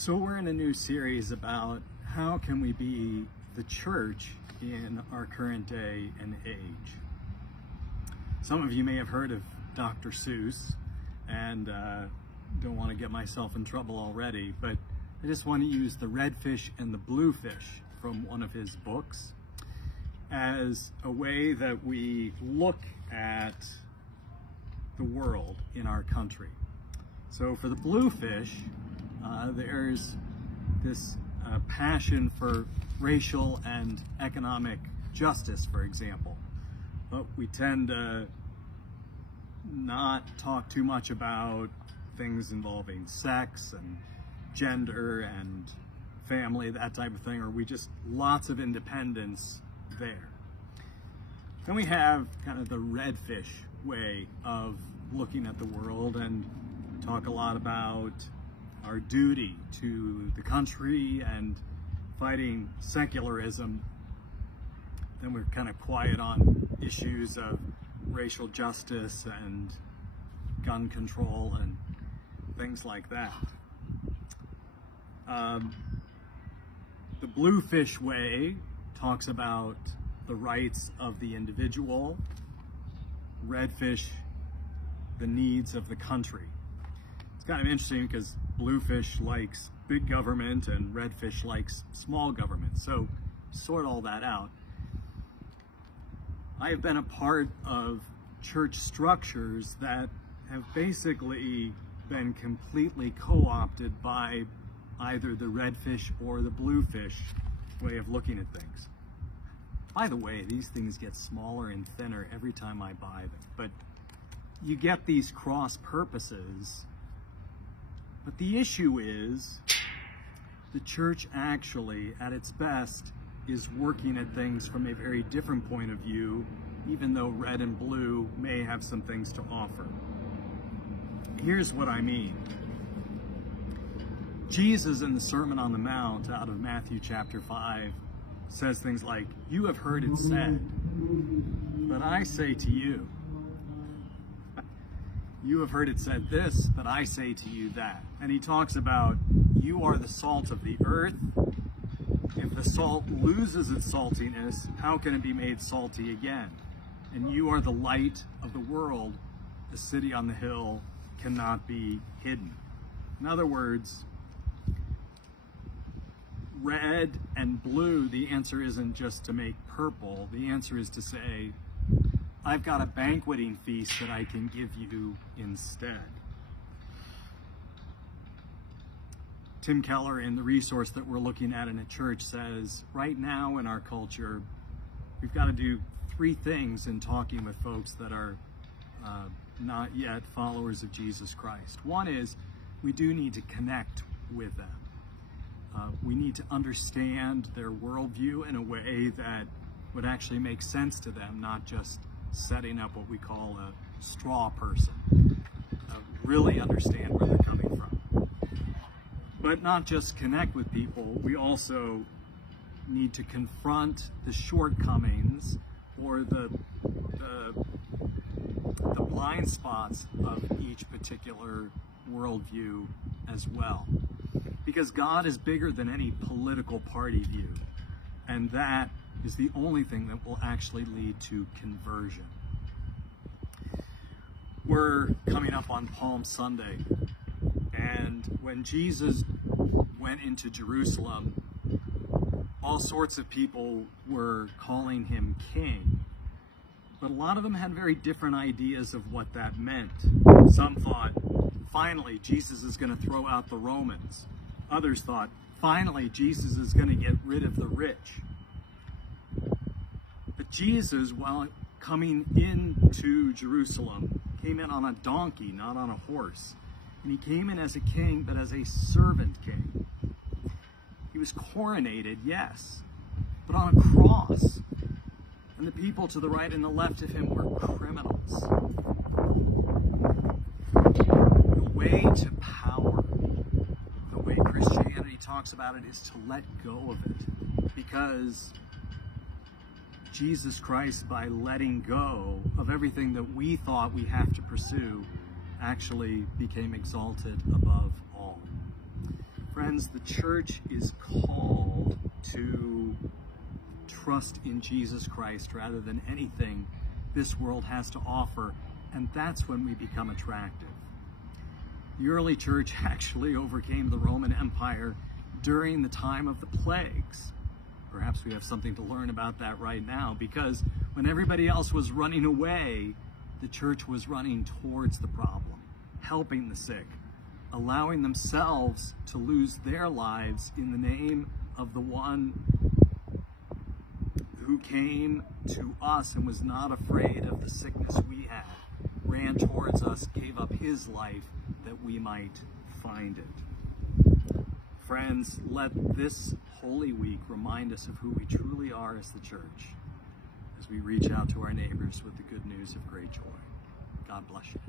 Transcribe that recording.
So we're in a new series about how can we be the church in our current day and age. Some of you may have heard of Dr. Seuss, and don't want to get myself in trouble already, but I just want to use the redfish and the bluefish from one of his books as a way that we look at the world in our country. So for the bluefish, there's this passion for racial and economic justice, for example. But we tend to not talk too much about things involving sex and gender and family, that type of thing, or we just lots of independence there. Then we have kind of the redfish way of looking at the world and talk a lot about our duty to the country and fighting secularism. Then we're kind of quiet on issues of racial justice and gun control and things like that. The bluefish way talks about the rights of the individual. Redfish, the needs of the country. It's kind of interesting because bluefish likes big government and redfish likes small government. So sort all that out. I have been a part of church structures that have basically been completely co-opted by either the redfish or the bluefish way of looking at things. By the way, these things get smaller and thinner every time I buy them, but you get these cross purposes. But the issue is the church actually, at its best, is working at things from a very different point of view, even though red and blue may have some things to offer. Here's what I mean. Jesus in the Sermon on the Mount out of Matthew chapter 5 says things like, "You have heard it said, but I say to you." You have heard it said this, but I say to you that. And he talks about, you are the salt of the earth. If the salt loses its saltiness, how can it be made salty again? And you are the light of the world. The city on the hill cannot be hidden. In other words, red and blue, the answer isn't just to make purple. The answer is to say, I've got a banqueting feast that I can give you instead. Tim Keller, in the resource that we're looking at in a church, says, right now in our culture, we've got to do three things in talking with folks that are not yet followers of Jesus Christ. One is, we do need to connect with them. We need to understand their worldview in a way that would actually make sense to them, not just setting up what we call a straw person. Really understand where they're coming from. But not just connect with people, we also need to confront the shortcomings or the blind spots of each particular worldview as well. Because God is bigger than any political party view, and that is the only thing that will actually lead to conversion. We're coming up on Palm Sunday, and when Jesus went into Jerusalem, all sorts of people were calling him king, but a lot of them had very different ideas of what that meant. Some thought, finally, Jesus is going to throw out the Romans. Others thought, finally, Jesus is going to get rid of the rich. But Jesus, while coming into Jerusalem, came in on a donkey, not on a horse. And he came in as a king, but as a servant king. He was coronated, yes, but on a cross. And the people to the right and the left of him were criminals. The way to power, the way Christianity talks about it, is to let go of it. Because Jesus Christ, by letting go of everything that we thought we have to pursue, actually became exalted above all. Friends, the church is called to trust in Jesus Christ rather than anything this world has to offer, and that's when we become attractive. The early church actually overcame the Roman Empire during the time of the plagues. Perhaps we have something to learn about that right now, because when everybody else was running away, the church was running towards the problem, helping the sick, allowing themselves to lose their lives in the name of the one who came to us and was not afraid of the sickness we had, ran towards us, gave up his life that we might find it. Friends, let this Holy Week remind us of who we truly are as the church, as we reach out to our neighbors with the good news of great joy. God bless you.